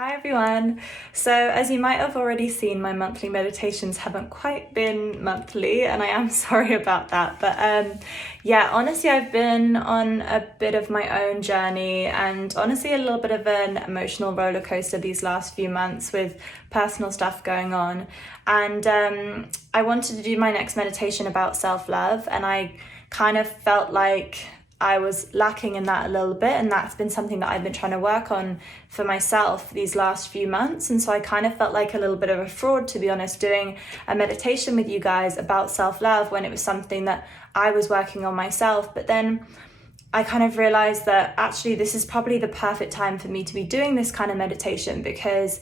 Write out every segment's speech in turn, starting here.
Hi everyone. So as you might have already seen, my monthly meditations haven't quite been monthly, and I am sorry about that. But yeah, honestly, I've been on a bit of my own journey, and honestly a little bit of an emotional roller coaster these last few months with personal stuff going on. And I wanted to do my next meditation about self-love, and I kind of felt like I was lacking in that a little bit, and that's been something that I've been trying to work on for myself these last few months. And so I kind of felt like a little bit of a fraud, to be honest, doing a meditation with you guys about self-love when it was something that I was working on myself. But then I kind of realized that actually this is probably the perfect time for me to be doing this kind of meditation, because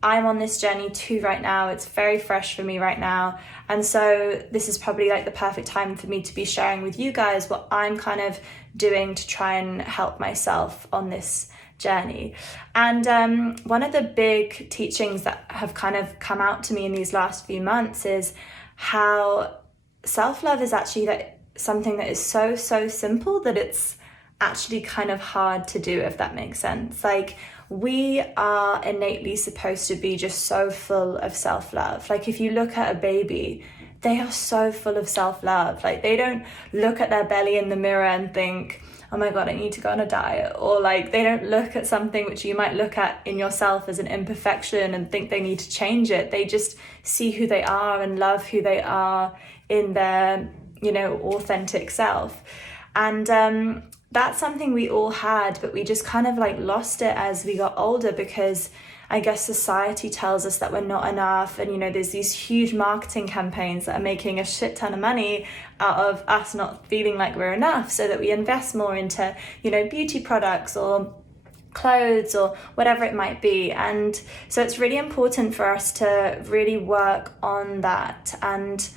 I'm on this journey too right now. It's very fresh for me right now. And so this is probably like the perfect time for me to be sharing with you guys what I'm kind of doing to try and help myself on this journey. And one of the big teachings that have kind of come out to me in these last few months is how self-love is actually something that is so simple that it's actually kind of hard to do, if that makes sense. Like, we are innately supposed to be just so full of self-love. Like, if you look at a baby, they are so full of self-love. Like, they don't look at their belly in the mirror and think, oh my God, I need to go on a diet. Or like, they don't look at something which you might look at in yourself as an imperfection and think they need to change it. They just see who they are and love who they are in their, authentic self. And that's something we all had, but we just kind of like lost it as we got older, because I guess society tells us that we're not enough. And, there's these huge marketing campaigns that are making a shit ton of money out of us not feeling like we're enough, so that we invest more into, beauty products or clothes or whatever it might be. And so it's really important for us to really work on that and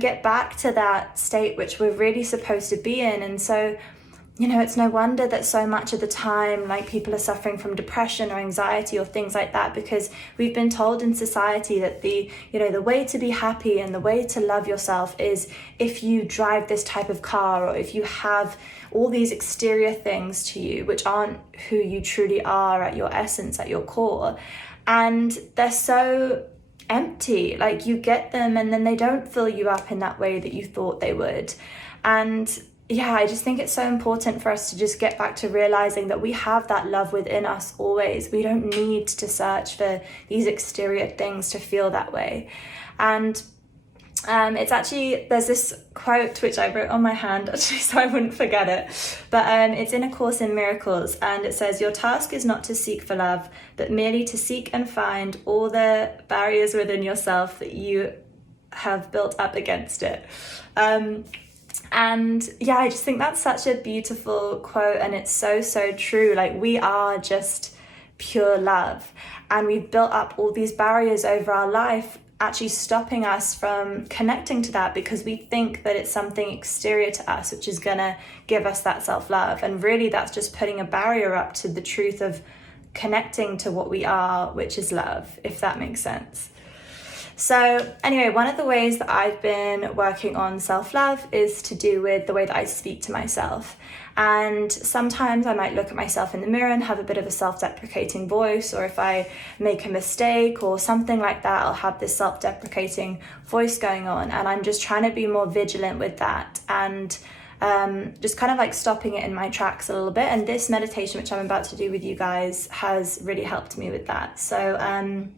get back to that state which we're really supposed to be in. And so it's no wonder that so much of the time, like, people are suffering from depression or anxiety or things like that, because we've been told in society that the way to be happy and the way to love yourself is if you drive this type of car, or if you have all these exterior things to you, which aren't who you truly are at your essence, at your core. And they're so empty. Like, you get them and then they don't fill you up in that way that you thought they would. And yeah, I just think it's so important for us to just get back to realizing that we have that love within us always. We don't need to search for these exterior things to feel that way. And it's actually, there's this quote which I wrote on my hand actually so I wouldn't forget it, but it's in A Course in Miracles, and it says, your task is not to seek for love, but merely to seek and find all the barriers within yourself that you have built up against it. And yeah, I just think that's such a beautiful quote, and it's so true. Like, we are just pure love, and we've built up all these barriers over our life, actually stopping us from connecting to that, because we think that it's something exterior to us which is gonna give us that self-love, and really that's just putting a barrier up to the truth of connecting to what we are, which is love, if that makes sense. So anyway, one of the ways that I've been working on self-love is to do with the way that I speak to myself. And sometimes I might look at myself in the mirror and have a bit of a self-deprecating voice, or if I make a mistake or something like that, I'll have this self-deprecating voice going on. And I'm just trying to be more vigilant with that, and just kind of like stopping it in my tracks a little bit. And this meditation, which I'm about to do with you guys, has really helped me with that. So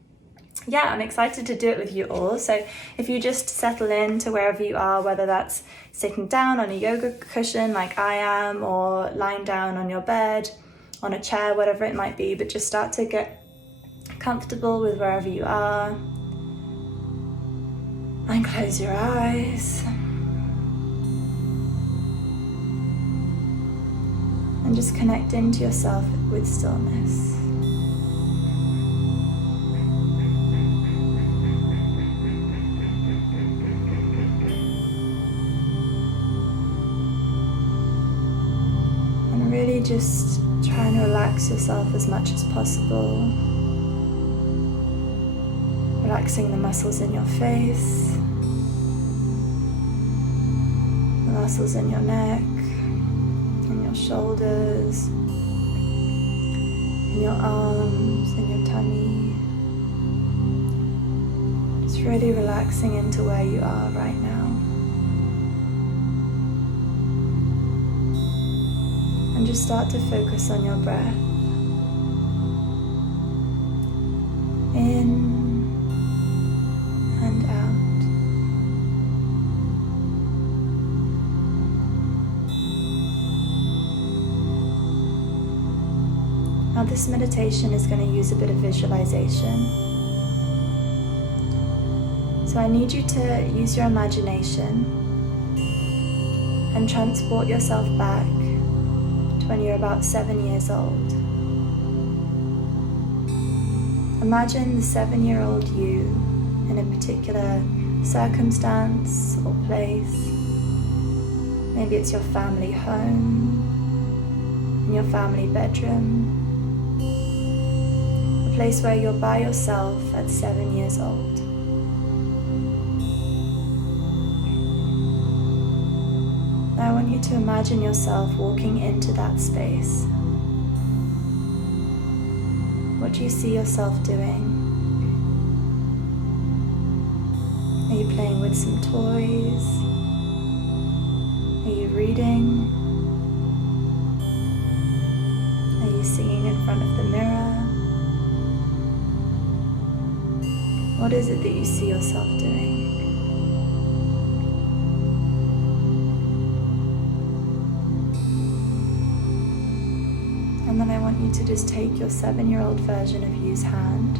yeah, I'm excited to do it with you all. So if you just settle into wherever you are, whether that's sitting down on a yoga cushion like I am, or lying down on your bed, on a chair, whatever it might be, but just start to get comfortable with wherever you are. And close your eyes. And just connect into yourself with stillness. Really just try and relax yourself as much as possible. Relaxing the muscles in your face, the muscles in your neck, in your shoulders, in your arms, in your tummy. Just really relaxing into where you are right now. And just start to focus on your breath. In and out. Now this meditation is going to use a bit of visualization. So I need you to use your imagination and transport yourself back to when you're about 7 years old. Imagine the 7-year-old you in a particular circumstance or place. Maybe it's your family home, in your family bedroom, a place where you're by yourself at 7 years old. Now I want you to imagine yourself walking into that space. What do you see yourself doing? Are you playing with some toys? Are you reading? Are you singing in front of the mirror? What is it that you see yourself doing? And then I want you to just take your 7-year-old version of you's hand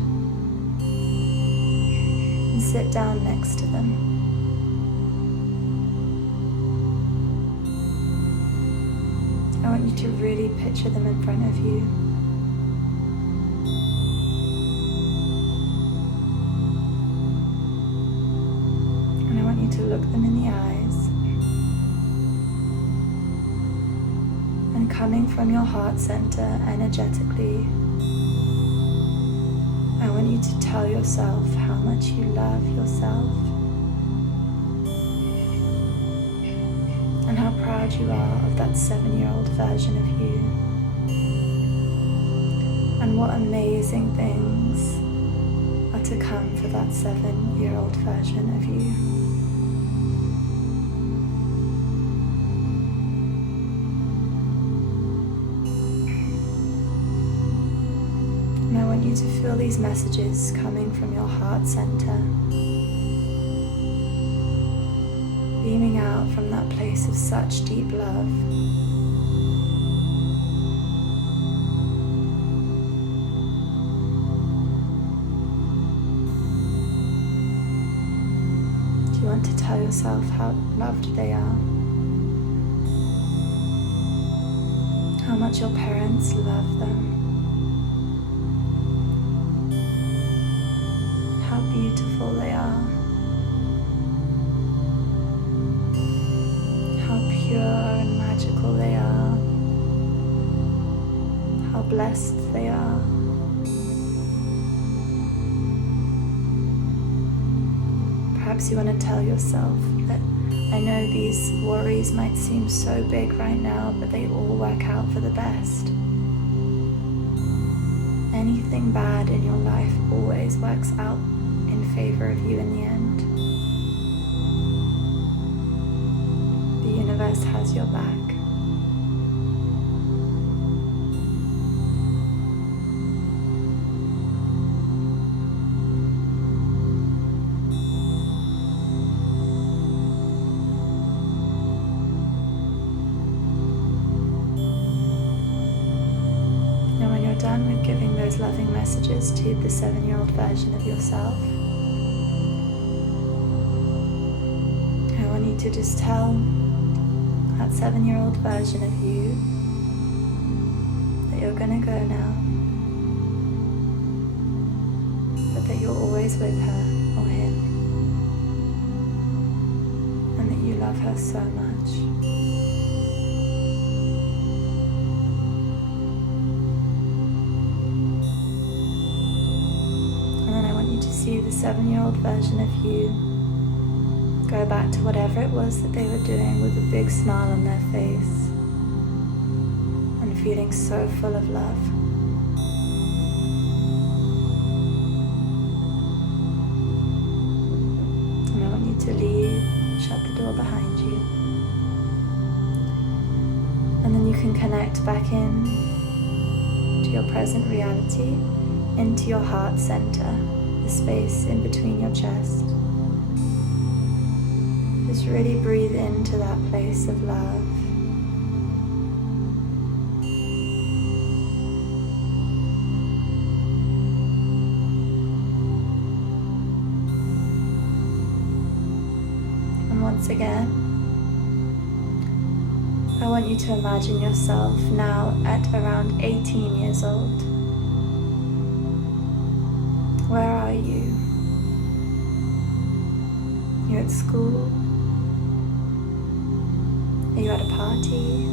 and sit down next to them. I want you to really picture them in front of you. And I want you to look them in the eyes. And coming from your heart center energetically, I want you to tell yourself how much you love yourself and how proud you are of that 7-year-old version of you, and what amazing things are to come for that 7-year-old version of you. I want you to feel these messages coming from your heart center, beaming out from that place of such deep love. Do you want to tell yourself how loved they are? How much your parents love them? How beautiful they are, how pure and magical they are, how blessed they are. Perhaps you want to tell yourself that I know these worries might seem so big right now, but they all work out for the best. Anything bad in your life always works out in favor of you in the end. The universe has your back. Now when you're done with giving those loving messages to the 7-year-old version of yourself, I want you to just tell that 7-year-old version of you that you're gonna go now, but that you're always with her or him, and that you love her so much. And then I want you to see the 7-year-old version of you go back to whatever it was that they were doing with a big smile on their face and feeling so full of love. connect back in to your present reality, into your heart center, the space in between your chest. Just really breathe into that place of love. And once again, I want you to imagine yourself now at around 18 years old. Where are you? You're at school? Are you at a party?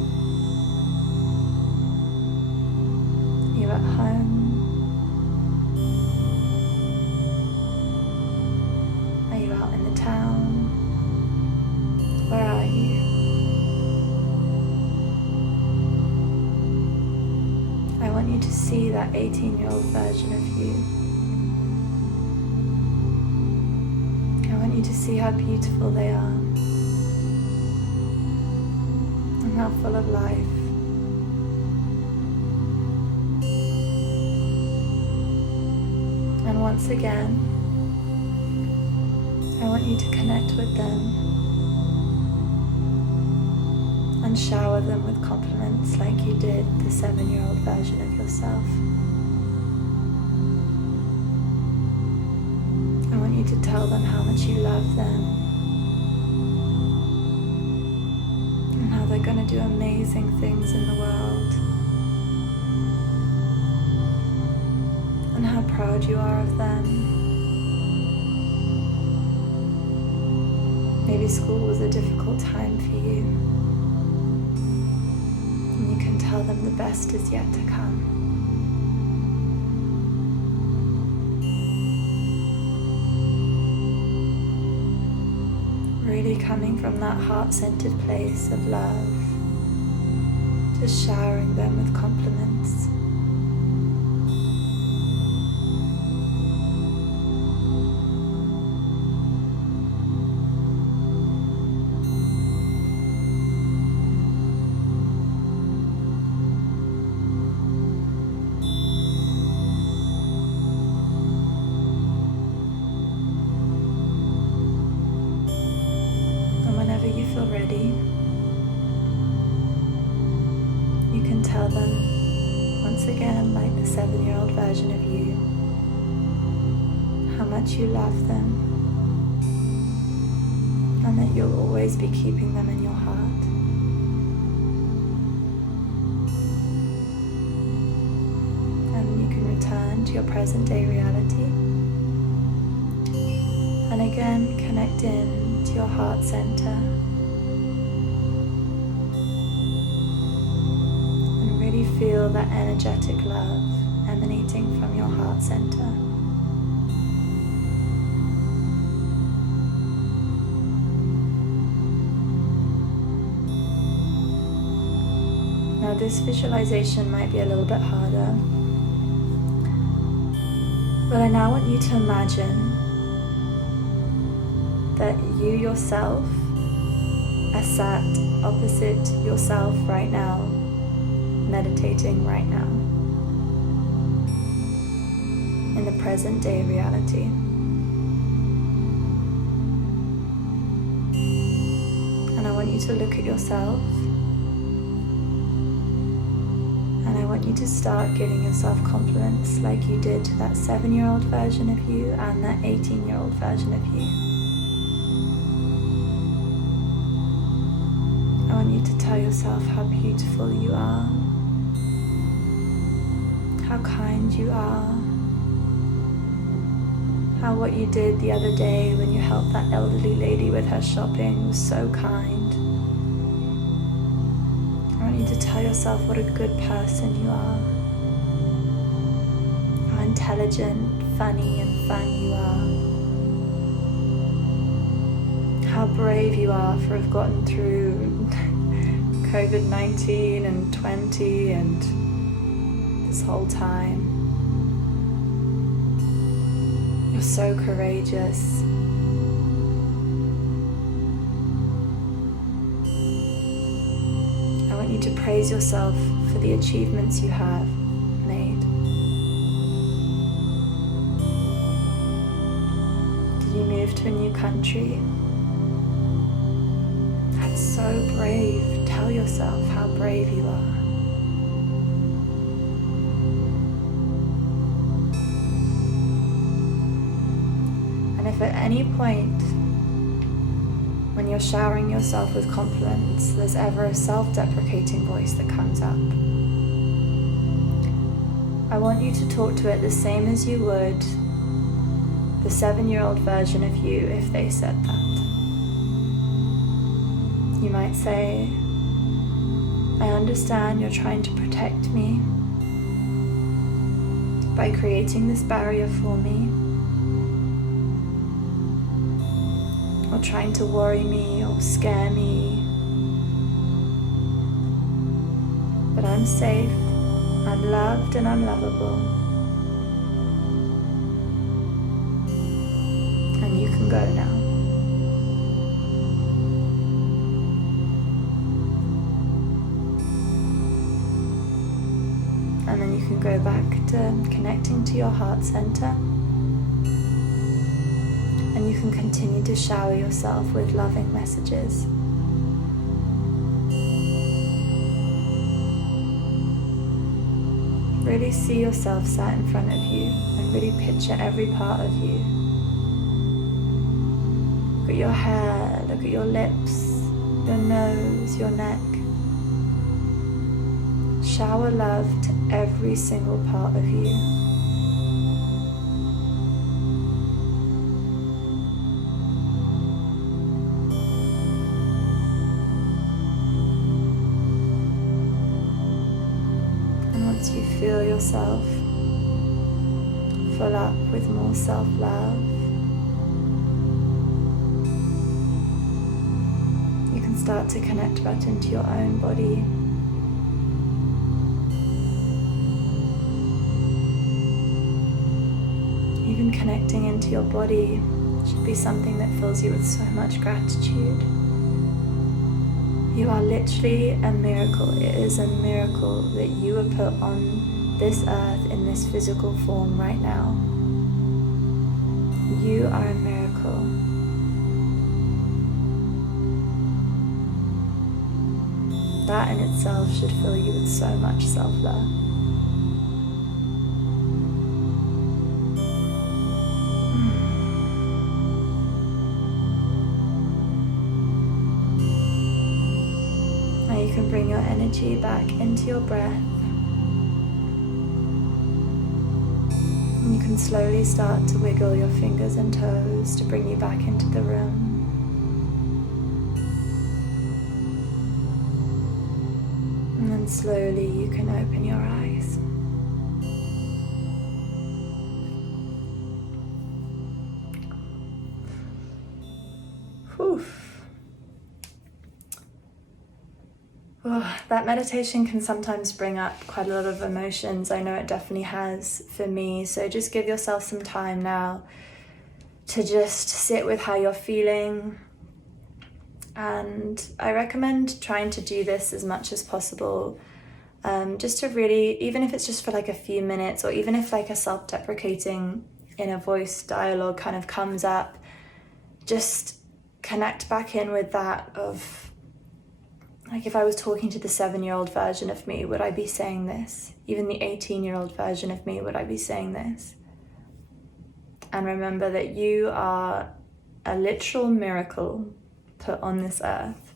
Are you at home? Are you out in the town? Where are you? I want you to see that 18-year-old version of you. I want you to see how beautiful they are and how full of life. And once again, I want you to connect with them and shower them with compliments like you did the 7-year-old version of yourself. I want you to tell them how much you love them and how they're going to do amazing things in the world and how proud you are of them. Maybe school was a difficult time for you. You can tell them the best is yet to come. Really coming from that heart-centered place of love, just showering them with compliments. You feel ready, you can tell them once again, like the 7-year-old version of you, how much you love them and that you'll always be keeping them in your heart. And you can return to your present day reality and again connect in to your heart center. Feel that energetic love emanating from your heart center. Now this visualization might be a little bit harder, but I now want you to imagine that you yourself are sat opposite yourself right now, meditating right now in the present day reality. And I want you to look at yourself and I want you to start giving yourself compliments like you did to that 7-year-old version of you and that 18-year-old version of you. I want you to tell yourself how beautiful you are, how kind you are, how what you did the other day when you helped that elderly lady with her shopping was so kind. I want you to tell yourself what a good person you are, how intelligent, funny and fun you are, how brave you are for have gotten through COVID-19 and 20 and this whole time. You're so courageous. I want you to praise yourself for for the achievements you have made? Did you move to a new country? That's so brave. Tell yourself how brave you are. And if at any point when you're showering yourself with compliments, there's ever a self-deprecating voice that comes up, I want you to talk to it the same as you would the 7-year-old version of you if they said that. You might say, I understand you're trying to protect me by creating this barrier for me, or trying to worry me or scare me. But I'm safe, I'm loved, and I'm lovable. And you can go now. And then you can go back to connecting to your heart center. And you can continue to shower yourself with loving messages. Really see yourself sat in front of you and really picture every part of you. Look at your hair, look at your lips, your nose, your neck. Shower love to every single part of you. And once you feel yourself fill up with more self-love, you can start to connect back into your own body. Even connecting into your body should be something that fills you with so much gratitude. You are literally a miracle. It is a miracle that you were put on this earth in this physical form right now. You are a miracle. That in itself should fill you with so much self-love. Now you can bring your energy back into your breath. And you can slowly start to wiggle your fingers and toes to bring you back into the room. And then slowly you can open your eyes. Whew. Oh, that meditation can sometimes bring up quite a lot of emotions. I know it definitely has for me. So just give yourself some time now to just sit with how you're feeling. And I recommend trying to do this as much as possible. Just to really, even if it's just for like a few minutes, or even if like a self-deprecating inner voice dialogue kind of comes up, just connect back in with that of, like, if I was talking to the 7-year-old version of me, would I be saying this? Even the 18-year-old version of me, would I be saying this? And remember that you are a literal miracle put on this earth.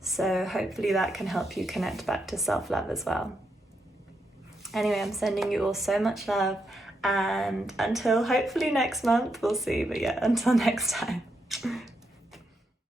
So hopefully that can help you connect back to self-love as well. Anyway, I'm sending you all so much love, and until hopefully next month, we'll see, but yeah, until next time.